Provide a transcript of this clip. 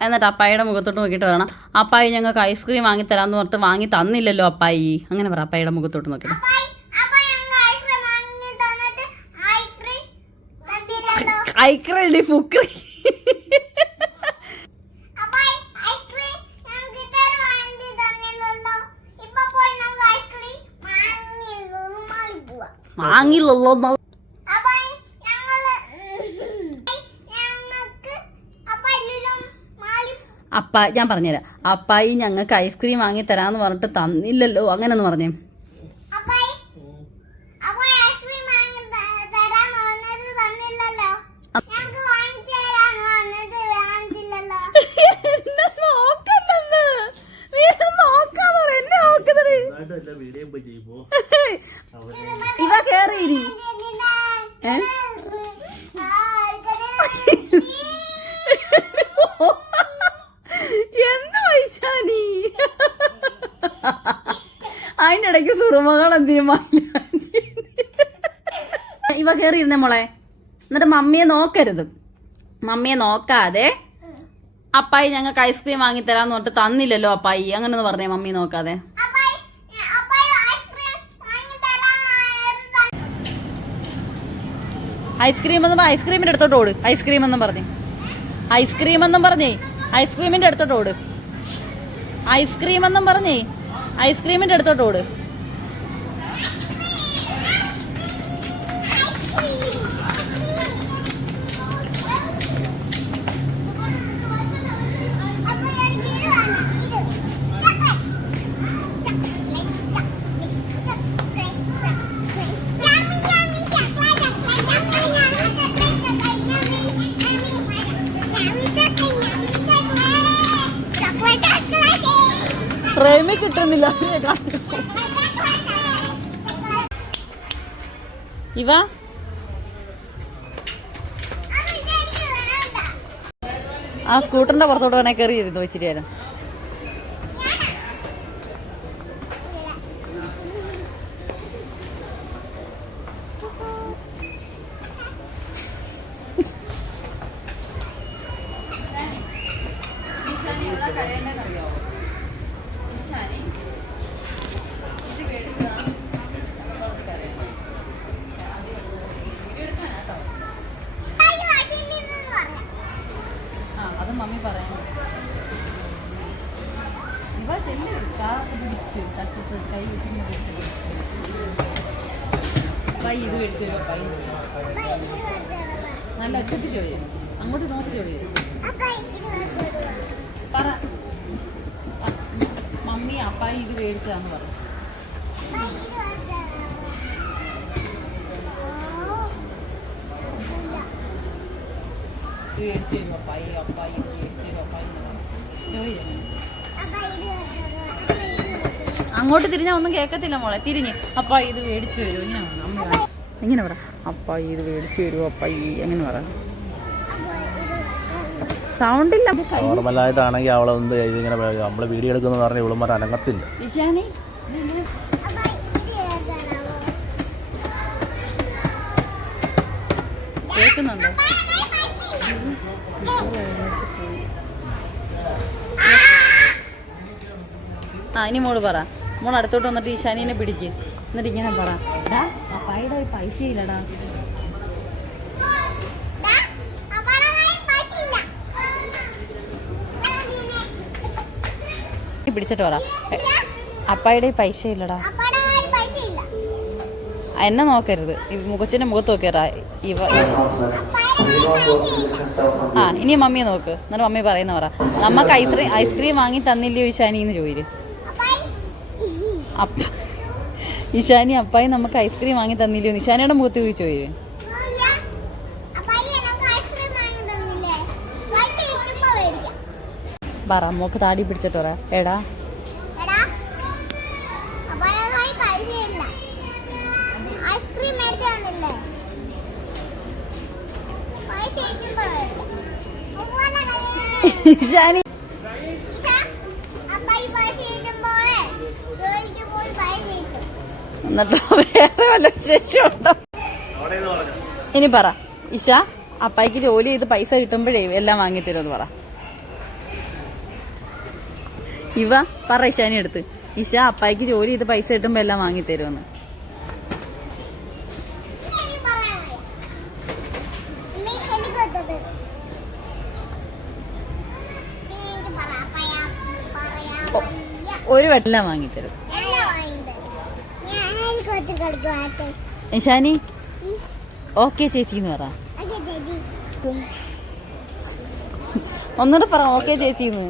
എന്നിട്ട് അപ്പായിയുടെ മുഖത്തോട്ട് നോക്കിയിട്ട് പറയണം അപ്പായി ഞങ്ങൾക്ക് ഐസ്ക്രീം വാങ്ങി തരാന്ന് പറഞ്ഞിട്ട് വാങ്ങി തന്നില്ലല്ലോ അപ്പായി. അങ്ങനെ പറ അപ്പായിയുടെ മുഖത്തോട്ട് നോക്കിയിട്ട്. അപ്പായി അപ്പായി ഞങ്ങൾ ഐസ്ക്രീം വാങ്ങി തന്നിട്ട് ഐസ്ക്രീം തന്നില്ലല്ലോ ഐക്രടി ഫുക്രി അപ്പായി ഐസ്ക്രീം ഞങ്ങൾക്ക് ഇതുവരെ വാങ്ങി തന്നില്ലല്ലോ ഇപ്പൊ പോയി നമുക്ക് ഐസ്ക്രീം വാങ്ങില്ലോ മാറി പോവാ വാങ്ങില്ലല്ലോ അപ്പായി ഞങ്ങൾ ഞങ്ങൾക്ക് അപ്പായില്ലോ മാറി അപ്പ ഞാൻ പറഞ്ഞുതരാം. അപ്പായി ഞങ്ങൾക്ക് ഐസ്ക്രീം വാങ്ങി തരാന്ന് പറഞ്ഞിട്ട് തന്നില്ലല്ലോ അങ്ങനെ ഒന്ന് പറഞ്ഞേ ഇവ കേറി ഐസ്ക്രീം വാങ്ങി ത- തരാന്ന് പറഞ്ഞത് തന്നില്ലല്ലോ ഞങ്ങൾക്ക് വാങ്ങിച്ചു തരാന്ന് പറഞ്ഞത് വാങ്ങിച്ചില്ലല്ലോ എന്നെ നോക്കല്ലെന്ന്. നീ എന്നെ നോക്കാതെ പറ, എന്നെ നോക്കുന്നത്. വീഡിയോ പോയി ചെയ്യുമ്പോ ഇവ കേറിയിരി ഏ? എന്ത് വൈശാലി അതിന്റെ ഇടയ്ക്ക് സുറുമകൾ എന്തിനു? ഇവ കയറിയിരുന്നേ മോളെ. എന്നിട്ട് മമ്മിയെ നോക്കരുത്. മമ്മിയെ നോക്കാതെ അപ്പായി ഞങ്ങൾക്ക് ഐസ്ക്രീം വാങ്ങി തരാന്ന് പറഞ്ഞിട്ട് തന്നില്ലല്ലോ അപ്പായി. അങ്ങനെ പറഞ്ഞേ മമ്മി നോക്കാതെ. ഐസ്ക്രീം എന്ന് ഐസ്ക്രീമിന്റെ അടുത്തോട്ട് ഓട്. ഐസ്ക്രീം എന്നും പറഞ്ഞേ. ഐസ്ക്രീം എന്നും പറഞ്ഞേ. ഐസ്ക്രീമിന്റെ അടുത്തോട്ട് ഓട്. ഐസ്ക്രീം എന്നും പറഞ്ഞേ. ഐസ്ക്രീമിന്റെ അടുത്തോട്ട് ഓട്. കിട്ടുന്നില്ല. ഇവ? ആ സ്കൂട്ടറിന്റെ പുറത്തോട്ട് വേണേ കയറി ഇരുന്നു ഇച്ചിരി നേരം ആ അത് മമ്മി പറയാം ഇവ ചെല്ലു കാത്ത് പിടിച്ച് തട്ടിട്ട് കൈ വെച്ച് ഇങ്ങനെ പിടിച്ച് പൈ ഇത് മേടിച്ചു പൈ നല്ല ഒച്ചക്ക് ചോദിക്കും അങ്ങോട്ട് നോക്കി ചോദിക്കും പറ മമ്മി അപ്പായി ഇത് മേടിച്ചതാന്ന് പറഞ്ഞു ഇത് മേടിച്ചു തരുമോ അപ്പായി അപ്പായി ഇത് മേടിച്ചു അപ്പായി പറഞ്ഞു ചോദിക്കും അങ്ങോട്ട് തിരിഞ്ഞാൽ ഒന്നും കേൾക്കത്തില്ല മോളെ തിരിഞ്ഞ് അപ്പ ഇത് മേടിച്ചു വരും ഇങ്ങനെ പറ. ഇങ്ങനെ പറ അപ്പ ഇത് മേടിച്ചു വരും അപ്പ ഈ എങ്ങനെ പറ സൗണ്ട് ഇല്ല അത് കൈ നോർമലായിട്ടാണെങ്കിൽ അവളെ എന്ത് ഇതിങ്ങനെ നമ്മൾ വീഡിയോ എടുക്കുന്ന പറഞ്ഞ ഇവളുമാർ അനങ്ങത്തില്ല കേൾക്കുന്നുണ്ടോ ആ ഇനി മോൾ പറ. മോൾ അടുത്തോട്ട് വന്നിട്ട് ഈശാനീനെ പിടിക്ക്. എന്നിട്ട് ഇങ്ങനെ പറ എടാ പൈസ ഇല്ലടാ പിടിച്ചിട്ട് പറ. അപ്പായുടെ പൈസ ഇല്ലടാ എന്നെ നോക്കരുത്. ഈ മുഖച്ചിന്റെ മുഖത്ത് നോക്കിയറാ ഇവ ആ ഇനി മമ്മിയെ നോക്ക്. എന്നിട്ട് മമ്മി പറയുന്ന പറ. നമുക്ക് ഐസ്ക്രീം ഐസ്ക്രീം വാങ്ങി തന്നില്ലയോ ഈശാനി എന്ന് ചോദിര് അപ്പ ഇഷാനി അപ്പായി നമുക്ക് ഐസ്ക്രീം വാങ്ങി തന്നില്ലയോ എന്ന് ഇഷാനിയുടെ മുഖത്ത് ചോദിച്ചു പോയി പറ മോക്ക് താടി പിടിച്ചിട്ടോറ എടാ. ഐസ്ക്രീം മേടിച്ചു തന്നില്ലേ പൈസ ഇരിക്കുമ്പോ മേടിക്കാം. ഇഷാനി ഇഷ, അപ്പായി പൈസ ഇടുമ്പോഴേ ജോലിക്ക് പോയി പൈസ കിട്ടും എന്നിട്ട് വേറെ വല്ല വിശേഷമുണ്ടോ? ഇനി പറ. ഇഷ അപ്പായിക്ക് ജോലി ചെയ്ത് പൈസ കിട്ടുമ്പോഴേ എല്ലാം വാങ്ങിത്തരുമെന്ന് പറ. ഇവ പറ ഇഷാനി എടുത്ത്. ഇഷ അപ്പായിക്ക് ജോലി ചെയ്ത് പൈസ കിട്ടുമ്പോ എല്ലാം വാങ്ങി തരുമെന്ന് എനിക്ക് പറയാൻ കളിക്കുവാട്ടെ ഓക്കെ ചേച്ചി എന്ന് പറ. ഒന്നുകൂടെ പറ ഓക്കെ ചേച്ചി എന്ന്.